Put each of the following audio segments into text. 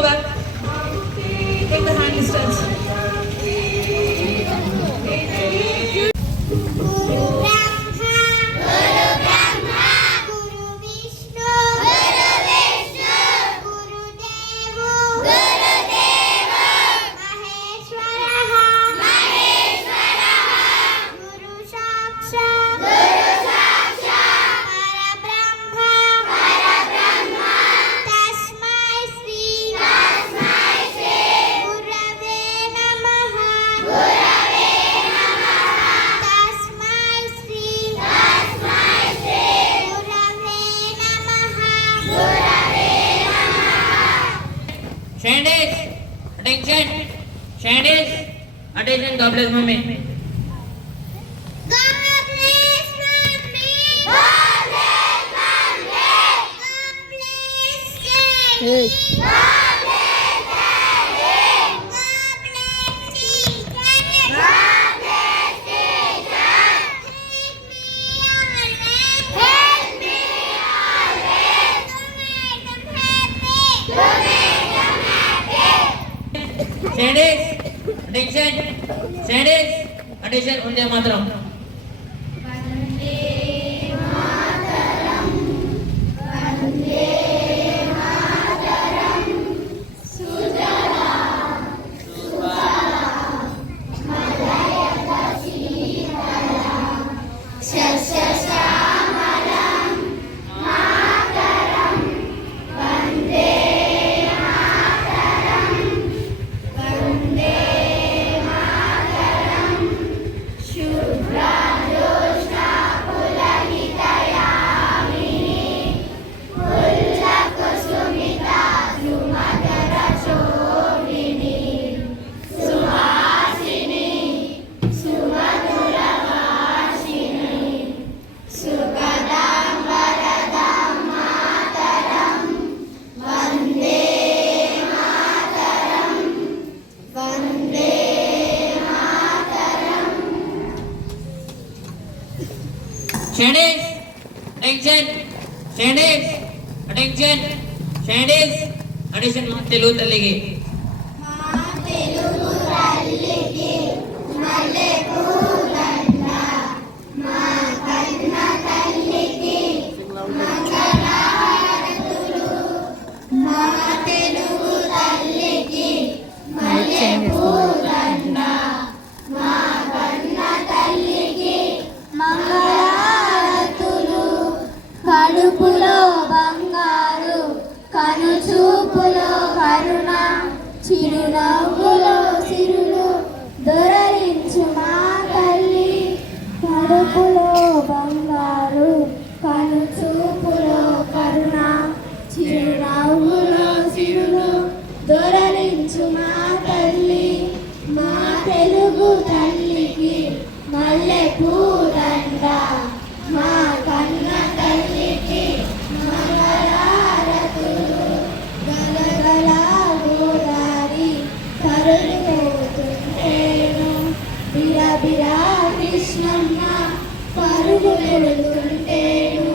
go back. Take the hand distance. Shandies, attention. Shandies, attention. God bless mommy. God bless mommy. God bless mommy. God bless daddy. God bless daddy. God bless teacher. God bless teacher. Help me always. Help me always. Shandies, attention. Shandies, attention. Unde matram. Shandies, attention. Shandies, attention. Shandies, attention. మా తెలుగు తల్లికి. మా తెలుగు తల్లికి మల్లెపూదండ, మా కన్న తల్లికి మంగళహారతులు. మా తెలుగు తల్లికి మల్లెపూదండ, మా కన్న తల్లికి మంగళహారతులు. కడుపులో బంగారు, కనుచూపులో కరుణ, చిరునవ్వులో సిరులు దొరలించు మా తల్లి. కడుపులో బంగారు, కనుచూపులో కరుణ, చిరునవ్వులో సిరులు దొరలించు మా తల్లి. మా తెలుగు తల్లికి మల్లెపూదండ, మా కన్న తల్లికి మంగళహారతులు. గలగల గోదారి తరలిపోతుంటేను, బిరబిరా కృష్ణమ్మ పరుగులెడుతుంటేను.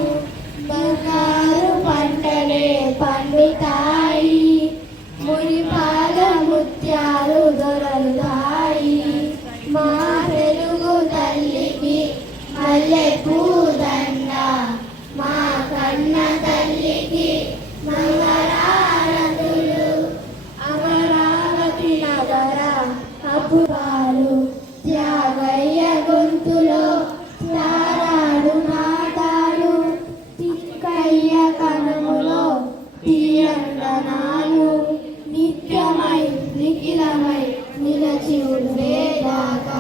బంగారు పంటలే పండుతాయి, మురిపాల ముత్యాలు దొరలుతాయి. మా తెలుగు తల్లికి మల్లెపూదండ, మా కన్న తల్లికి మంగళహారతులు. అమరావతి నగర అపురాలు త్యాగయ్య గొంతులో తారాడు నాదాలు, తిక్కయ్య కనుములో తీయందనాలు. నిత్యమై నిఖిలమై నిలచి ఉండేదాకా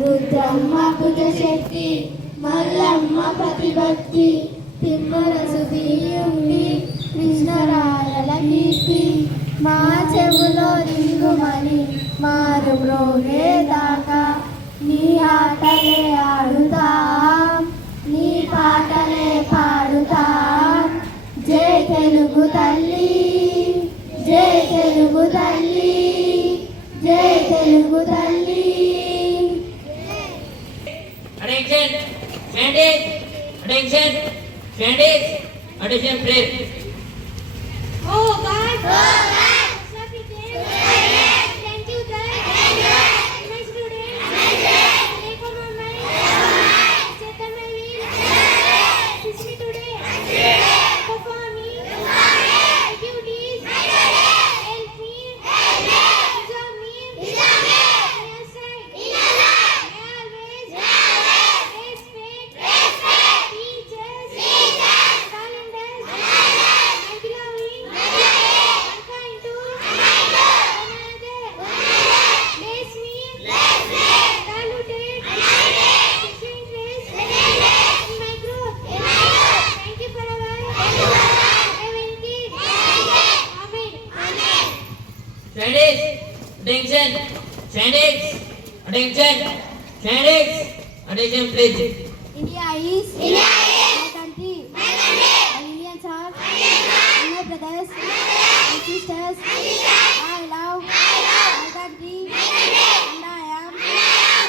రుద్రమ్మ భుజశక్తి, మల్లమ్మ ప్రతిభక్తి, తిమ్మల సుధీయుండి కృష్ణరాయల కీర్తి. మా చెవులో రింగుమని మారు మ్రోగేదాకా నీ ఆటలే ఆడుతాం, నీ పాటలే పాడుతాం. జై తెలుగు తల్లి, జై తెలుగు తల్లి, జై తెలుగు తల్లి. Attention. Shandies, attention. Shandies, attention please. Oh God. Attention. Standings. Attention. Standings. Attention, please. India is my country. My millions are my brothers and sisters. I love my country and I am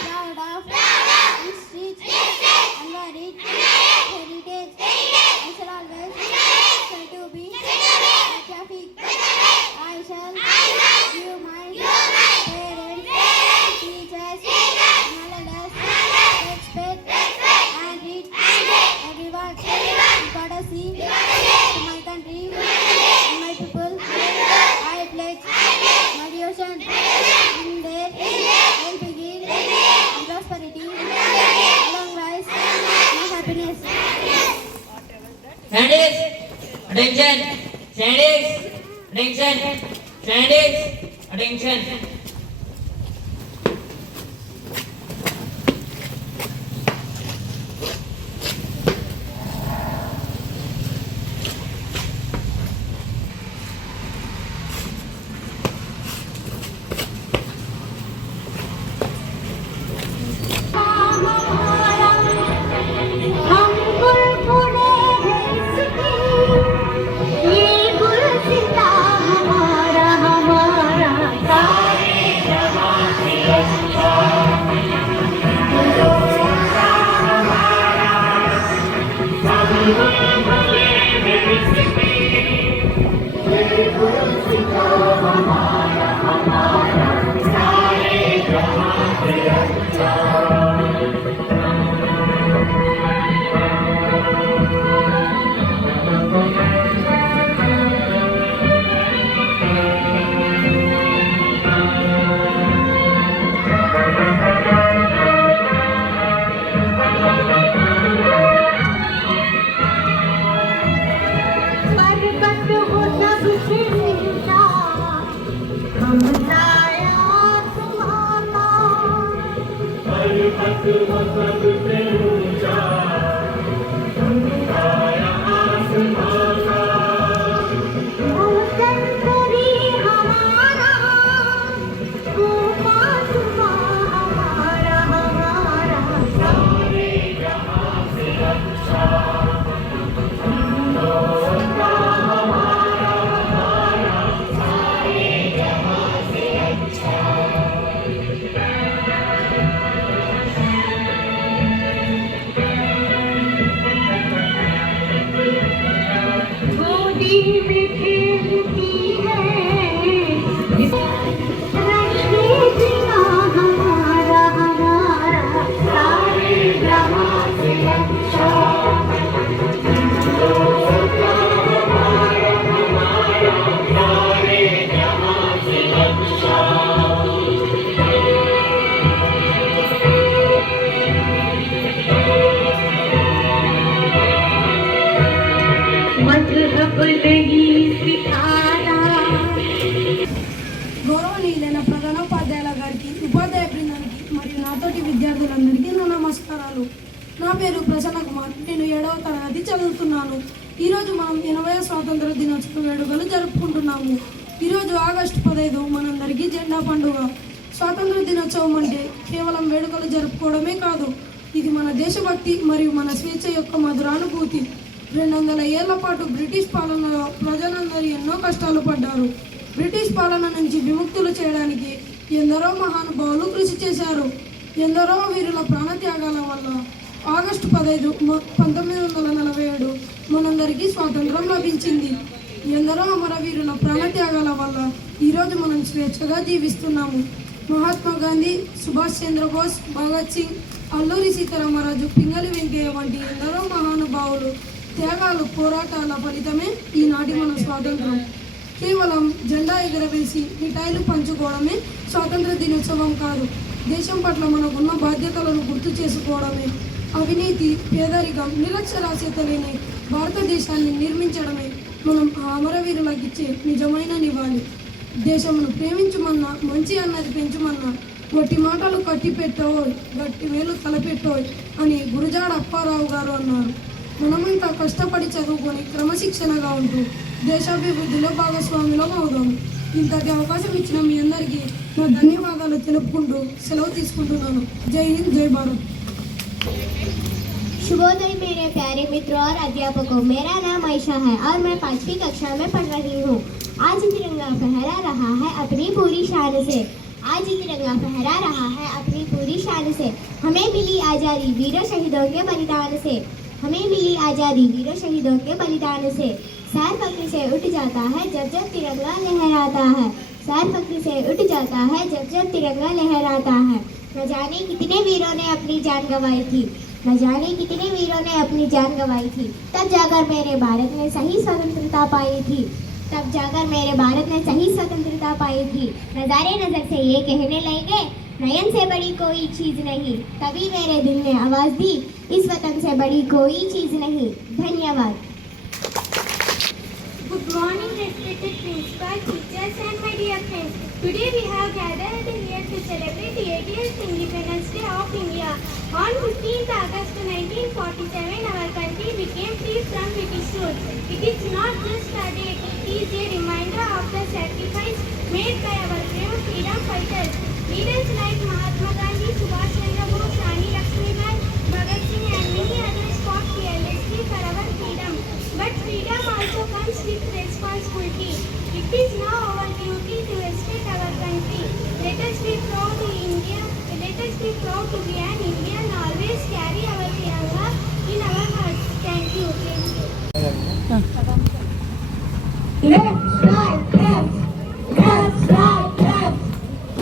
proud of its rich and varied heritage. I shall always try to be patriotic. I shall give my parents, teachers, knowledge, respect, and read everyone. Courtesy to my country and my people. I pledge my devotion in their well-being and prosperity, along with my happiness. Standings. Attention. Standings. Attention. Standings. Attention. గౌరవనీయులైన ప్రధానోపాధ్యాయుల గారికి, ఉపాధ్యాయ బృందానికి మరియు నాతోటి విద్యార్థులందరికీ నా నమస్కారాలు. నా పేరు ప్రసన్న కుమార్. నేను 7వ తరగతి చదువుతున్నాను. ఈరోజు మనం 80వ స్వాతంత్ర దినోత్సవ వేడుకలు జరుపుకుంటున్నాము. ఈరోజు ఆగస్టు 15 మనందరికీ జెండా పండుగ. స్వాతంత్ర దినోత్సవం అంటే కేవలం వేడుకలు జరుపుకోవడమే కాదు, ఇది మన దేశభక్తి మరియు మన స్వేచ్ఛ యొక్క మధురానుభూతి. 200 ఏళ్ల పాటు బ్రిటిష్ పాలనలో ప్రజలందరూ ఎన్నో కష్టాలు పడ్డారు. బ్రిటిష్ పాలన నుంచి విముక్తులు చేయడానికి ఎందరో మహానుభావులు కృషి చేశారు. ఎందరో వీరుల ప్రాణత్యాగాల వల్ల ఆగస్టు 15 1947 మనందరికీ స్వాతంత్రం లభించింది. ఎందరో అమరవీరుల ప్రాణత్యాగాల వల్ల ఈరోజు మనం స్వేచ్ఛగా జీవిస్తున్నాము. మహాత్మా గాంధీ, సుభాష్ చంద్రబోస్, భగత్ సింగ్, అల్లూరి సీతారామరాజు, పింగళి వెంకయ్య వంటి ఎందరో మహానుభావులు త్యాగాలు, పోరాటాల ఫలితమే ఈనాటి మన స్వాతంత్రం. కేవలం జెండా ఎగరవేసి మిఠాయిలు పంచుకోవడమే స్వాతంత్ర దినోత్సవం కాదు, దేశం పట్ల మనకున్న బాధ్యతలను గుర్తు చేసుకోవడమే. అవినీతి, పేదరికం, నిరక్షరాస్యత లేని భారతదేశాన్ని నిర్మించడమే మనం ఆ అమరవీరులకు ఇచ్చే నిజమైన నివాళి. దేశమును ప్రేమించమన్నా, మంచి అన్నది పెంచమన్నా, గట్టి మాటలు కట్టి పెట్టోయ్, గట్టి వేలు తలపెట్టోయ్ అని గురజాడ అప్పారావు గారు అన్నారు. మనమంతా కష్టపడి చదువుకొని క్రమశిక్షణగా ఉంటూ దేశాభివృద్ధిలో భాగస్వాములం అవుదాం. ఇంతటి అవకాశం ఇచ్చిన మీ అందరికీ నా ధన్యవాదాలు తెలుపుకుంటూ సెలవు తీసుకుంటున్నాను. జై హింద్, జై భారత్. शुभोदय मेरे प्यारे मित्रों और अध्यापकों, मेरा नाम आयशा है और मैं 5वीं कक्षा में पढ़ रही हूँ। आज तिरंगा फहरा रहा है अपनी पूरी शान से। आज तिरंगा फहरा रहा है अपनी पूरी शान से। हमें मिली आज़ादी वीरों शहीदों के बलिदान से। हमें मिली आज़ादी वीरों शहीदों के बलिदान से। सर फख्र से उठ जाता है जब जब तिरंगा लहराता है। सर फख्र से उठ जाता है जब जब तिरंगा लहराता है। न जाने कितने वीरों ने अपनी जान गंवाई थी। न जाने कितने वीरों ने अपनी जान गंवाई थी। तब जाकर मेरे भारत ने सही स्वतंत्रता पाई थी। तब जाकर मेरे भारत ने सही स्वतंत्रता पाई थी। नज़ारे नज़र से ये कहने लगे, नयन से बड़ी कोई चीज़ नहीं। तभी मेरे दिल ने आवाज़ दी, इस वतन से बड़ी कोई चीज़ नहीं। धन्यवाद। Good morning, respected principal, teachers and my dear friends. Today we have gathered here to celebrate the 80th Independence Day of India. On 15th August 1947, our country became free from British rule. It is not just a date, it is a reminder of the sacrifice made by our brave freedom fighters. Leaders like Mahatma Gandhi, Subhash Chandra Bose, Rani Lakshmibai, Bhagat Singh and many others fought fearlessly for our freedom. But freedom also comes with responsibility. It is now our duty to respect our country. Let us be proud to India. Let us be proud to be an Indian. Always carry our Tiranga in our hearts. Thank you. Thank you. Left, right, left. Left, right, left.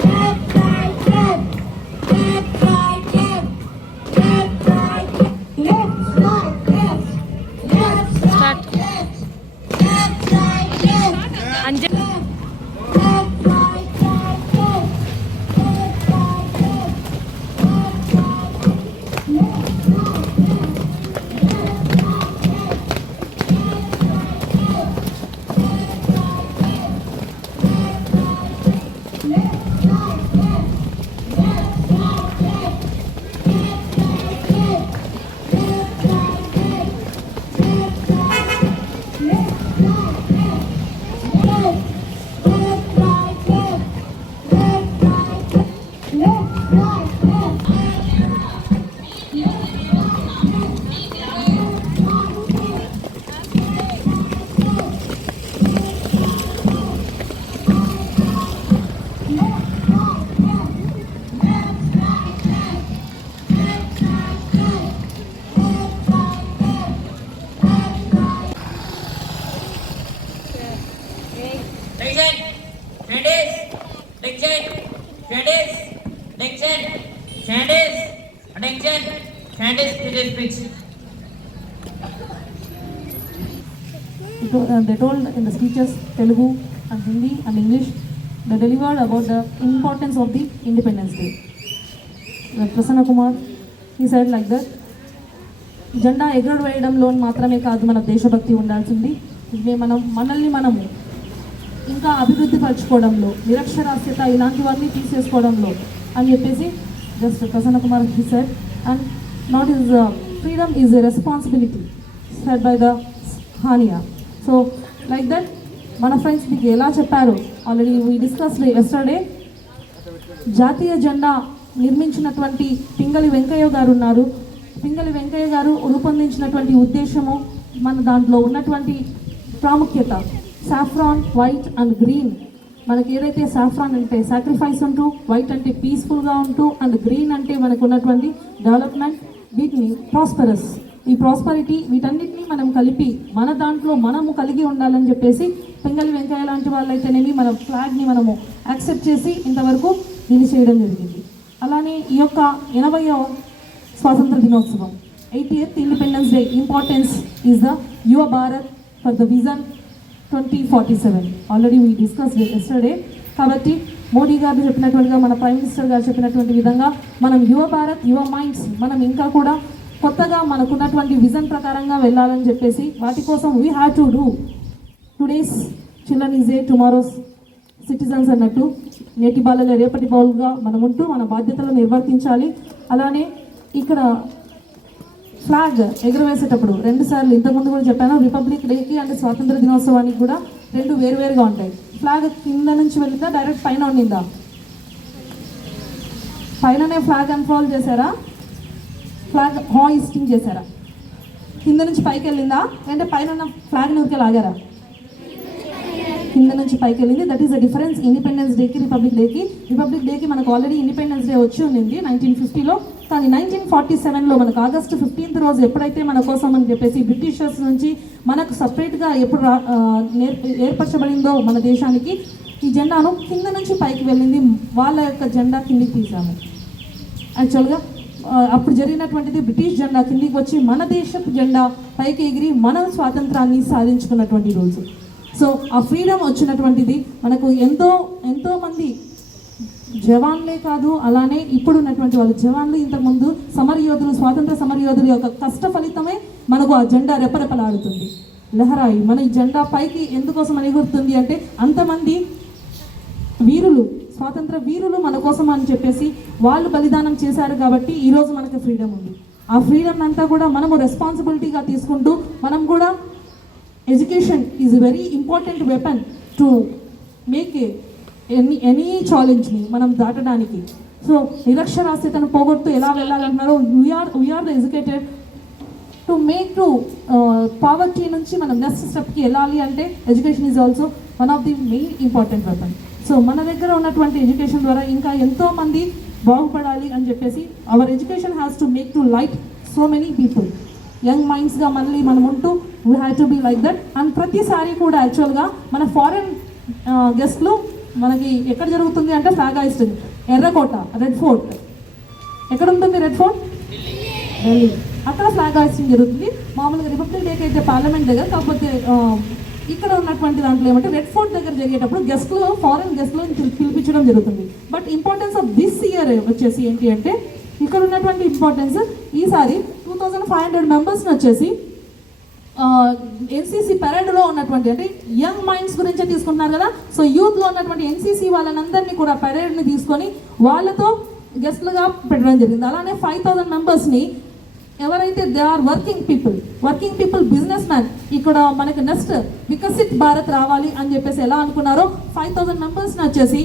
Left, right, left. Left, right, left. Left, right, left. Left, right, left. Left, right, left. Left, right, left. Left, right, right, left. Left, right, left. Left, right, left. Attention! Scientists! Attention! Scientists! Attention! Scientists! Attention! Scientists, please speak. They told in the speeches Telugu and Hindi and English. They delivered about the importance of the Independence Day. Prasanna Kumar, he said like that, జెండా ఎగురవేయడంలో మాత్రమే కాదు మన దేశభక్తి ఉండాల్సింది, మనల్ని మనము ఇంకా అభివృద్ధి పరచుకోవడంలో, నిరక్షరాస్యత ఇలాంటివన్నీ తీసేసుకోవడంలో అని చెప్పేసి జస్ట్ Prasanna Kumar he said. And not is freedom is a responsibility said by the Hania. So like that మన ఫ్రెండ్స్ మీకు ఎలా చెప్పారు, ఆల్రెడీ వీ డిస్కస్డ్ ఎస్టర్డే. జాతీయ జెండా నిర్మించినటువంటి పింగళి వెంకయ్య గారు ఉన్నారు. పింగళి వెంకయ్య గారు రూపొందించినటువంటి ఉద్దేశము, మన దాంట్లో ఉన్నటువంటి ప్రాముఖ్యత, సాఫ్రాన్, వైట్ అండ్ గ్రీన్. మనకి ఏదైతే సాఫ్రాన్ అంటే సాక్రిఫైస్ ఉంటూ, వైట్ అంటే పీస్ఫుల్గా ఉంటూ, అండ్ గ్రీన్ అంటే మనకు ఉన్నటువంటి డెవలప్మెంట్, వీటిని ప్రాస్పరస్, ఈ ప్రాస్పరిటీ, వీటన్నిటిని మనం కలిపి మన దాంట్లో మనము కలిగి ఉండాలని చెప్పేసి పింగళి వెంకయ్య లాంటి వాళ్ళైతేనేమి మన ఫ్లాగ్ని మనము యాక్సెప్ట్ చేసి ఇంతవరకు దీన్ని చేయడం జరిగింది. అలానే ఈ యొక్క 80వ స్వాతంత్ర దినోత్సవం, 80th independence day importance is the యువ Bharat for the vision 2047. Already we discuss yesterday. కాబట్టి మోడీ గారు చెప్పినటువంటిగా, మన ప్రైమ్ మినిస్టర్ గారు చెప్పినటువంటి విధంగా మనం యువ భారత్, యువ మైండ్స్, మనం ఇంకా కూడా కొత్తగా మనకున్నటువంటి విజన్ ప్రకారంగా వెళ్ళాలని చెప్పేసి, వాటి కోసం we have to do. Today's children is a tomorrow's citizens అన్నట్టు, నేటి బాలలే రేపటి పౌరులుగా మనం ఉంటూ మన బాధ్యతలను నిర్వర్తించాలి. అలానే ఇక్కడ ఫ్లాగ్ ఎగురవేసేటప్పుడు 2 సార్లు ఇంతకుముందు కూడా చెప్పాను, రిపబ్లిక్ డేకి అండ్ స్వాతంత్ర దినోత్సవానికి కూడా 2 వేరువేరుగా ఉంటాయి. ఫ్లాగ్ కింద నుంచి వెళ్ళిందా డైరెక్ట్ పైన ఉండిందా? పైననే ఫ్లాగ్ అన్ఫాల్ చేశారా? ఫ్లాగ్ హాయిస్టింగ్ చేశారా? కింద నుంచి పైకి వెళ్ళిందా అంటే పైన ఉన్న ఫ్లాగ్ ఊరికే లాగారా? కింద నుంచి పైకి వెళ్ళింది. That is the difference independence డేకి రిపబ్లిక్ డేకి. రిపబ్లిక్ డేకి మనకు ఆల్రెడీ ఇండిపెండెన్స్ డే వచ్చి ఉండింది 1950లో. కానీ 1947లో మనకు ఆగస్టు 15th రోజు ఎప్పుడైతే మన కోసం అని చెప్పేసి బ్రిటిషర్స్ నుంచి మనకు సపరేట్గా ఎప్పుడు ఏర్పరచబడిందో మన దేశానికి, ఈ జెండాను కింద నుంచి పైకి వెళ్ళింది. వాళ్ళ యొక్క జెండా కిందికి తీసాము. యాక్చువల్గా అప్పుడు జరిగినటువంటిది బ్రిటిష్ జెండా కిందికి వచ్చి మన దేశపు జెండా పైకి ఎగిరి మనం స్వాతంత్రాన్ని సాధించుకున్నటువంటి రోజు. సో ఆ ఫ్రీడమ్ వచ్చినటువంటిది మనకు ఎంతో మంది జవాన్లే కాదు, అలానే ఇప్పుడు ఉన్నటువంటి వాళ్ళు జవాన్లు, ఇంతకుముందు సమరయోధులు, స్వాతంత్ర సమరయోధుల యొక్క కష్ట ఫలితమే మనకు ఆ జెండా రెపరెపలాడుతుంది, లహరాయి. మన ఈ జెండా పైకి ఎందుకోసం ఎగురుతుంది అంటే అంతమంది వీరులు, స్వాతంత్ర వీరులు మన కోసం అని చెప్పేసి వాళ్ళు బలిదానం చేశారు కాబట్టి ఈరోజు మనకు ఫ్రీడమ్ ఉంది. ఆ ఫ్రీడమ్ అంతా కూడా మనము రెస్పాన్సిబిలిటీగా తీసుకుంటూ మనం కూడా education is very important weapon to make any ఛాలెంజ్ని మనం దాటడానికి. సో నిరక్షరాస్యతను పోగొడుతూ ఎలా వెళ్ళాలంటున్నారో we are the educated to make to poverty నుంచి మనం నెక్స్ట్ స్టెప్కి వెళ్ళాలి అంటే education is also one of the main important weapon. So మన దగ్గర ఉన్నటువంటి ఎడ్యుకేషన్ ద్వారా ఇంకా ఎంతోమంది బాగుపడాలి అని చెప్పేసి our education has to make to light so many people. Young మైండ్స్గా మళ్ళీ మనం ఉంటూ we have to be like that. And ప్రతిసారి కూడా యాక్చువల్గా మన ఫారెన్ గెస్ట్లు మనకి ఎక్కడ జరుగుతుంది అంటే ఫ్లాగ్ హాయిస్టింగ్. ఎర్రకోట, రెడ్ ఫోర్ట్ ఎక్కడ ఉంటుంది? రెడ్ ఫోర్ట్ ఢిల్లీ, అక్కడ ఫ్లాగ్ హాయిస్టింగ్ జరుగుతుంది. మామూలుగా రిపబ్లిక్ డేకి అయితే పార్లమెంట్ దగ్గర, కాకపోతే ఇక్కడ ఉన్నటువంటి దాంట్లో ఏమంటే రెడ్ ఫోర్ట్ దగ్గర జరిగేటప్పుడు గెస్ట్లు, ఫారెన్ గెస్ట్లు పిలిపించడం జరుగుతుంది. But importance of this year వచ్చేసి ఏంటి అంటే ఇక్కడ ఉన్నటువంటి ఇంపార్టెన్స్ ఈసారి 2500 మెంబర్స్ని వచ్చేసి ఎన్సీసీ పెరేడ్లో ఉన్నటువంటి, అంటే యంగ్ మైండ్స్ గురించే తీసుకుంటున్నారు కదా, సో యూత్లో ఉన్నటువంటి ఎన్సీసీ వాళ్ళనందరినీ కూడా పెరేడ్ని తీసుకొని వాళ్ళతో గెస్ట్లుగా పెట్టడం జరిగింది. అలానే 5000 మెంబర్స్ని ఎవరైతే they are working people businessman, ఇక్కడ మనకి నెక్స్ట్ వికసిత్ భారత్ రావాలి అని చెప్పేసి ఎలా అనుకున్నారో 5000 మెంబర్స్ని వచ్చేసి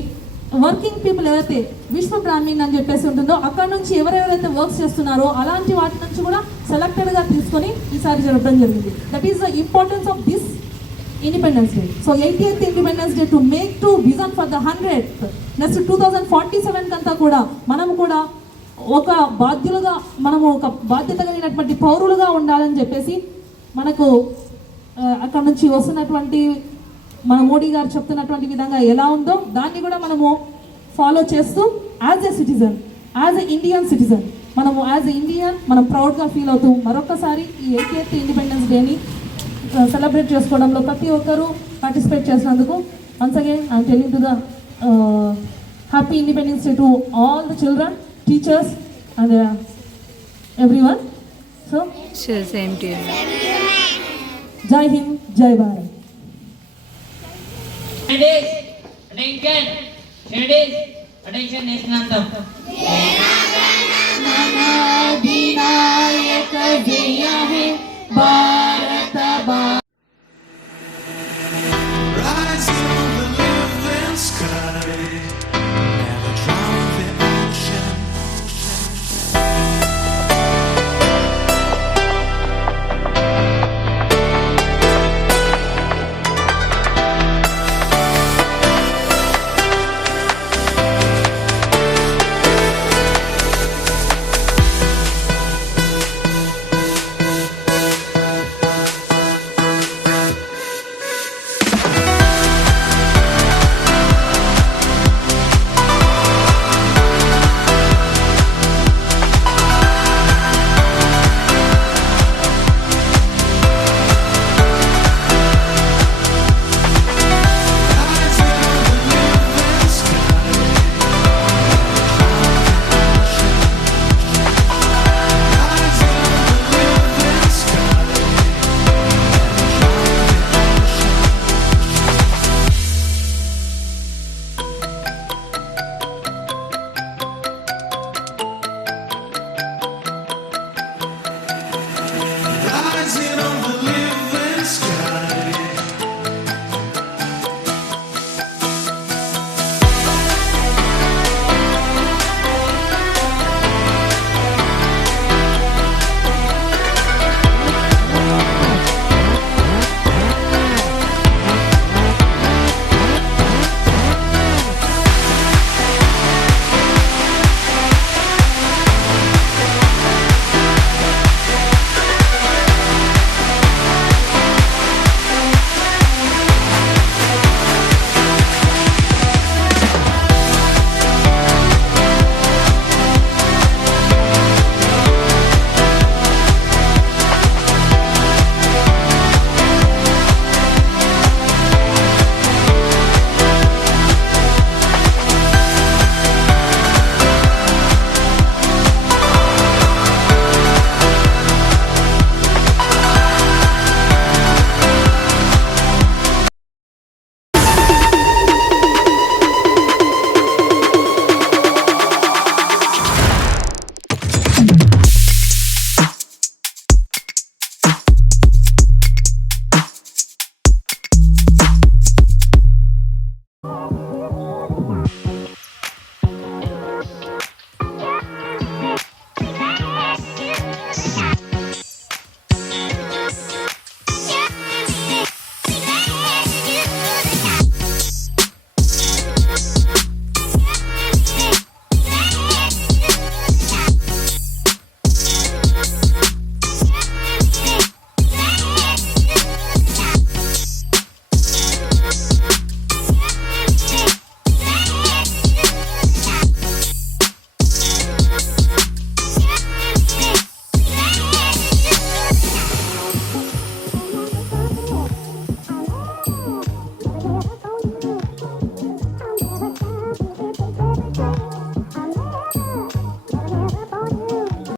వర్కింగ్ పీపుల్ ఎవరైతే విశ్వ బ్రాహ్మణ్ అని చెప్పేసి ఉంటుందో అక్కడ నుంచి ఎవరెవరైతే వర్క్స్ చేస్తున్నారో అలాంటి వాటి నుంచి కూడా సెలెక్టెడ్గా తీసుకొని ఈసారి జరపడం జరిగింది. That is the importance of this independence day. So 88th independence day to make to vision for the 100th. Next 2047 కంతా కూడా మనం కూడా ఒక బాధ్యత కలిగినటువంటి పౌరులుగా ఉండాలని చెప్పేసి మనకు అక్కడ నుంచి వస్తున్నటువంటి మన మోడీ గారు చెప్తున్నటువంటి విధంగా ఎలా ఉందో దాన్ని కూడా మనము ఫాలో చేస్తూ as a citizen, as a Indian citizen, మనము యాజ్ ఎ ఇండియన్ మనం ప్రౌడ్గా ఫీల్ అవుతూ మరొకసారి ఈ 88th ఇండిపెండెన్స్ డేని సెలబ్రేట్ చేసుకోవడంలో ప్రతి ఒక్కరూ పార్టిసిపేట్ చేసినందుకు once again I'm telling to the happy independence day to all the children, teachers and everyone. So same to you. Jai Hind, Jai Bharat. Ladies, attention. Ladies, attention. National anthem. Jana Gana Adinayak Jaya Hai.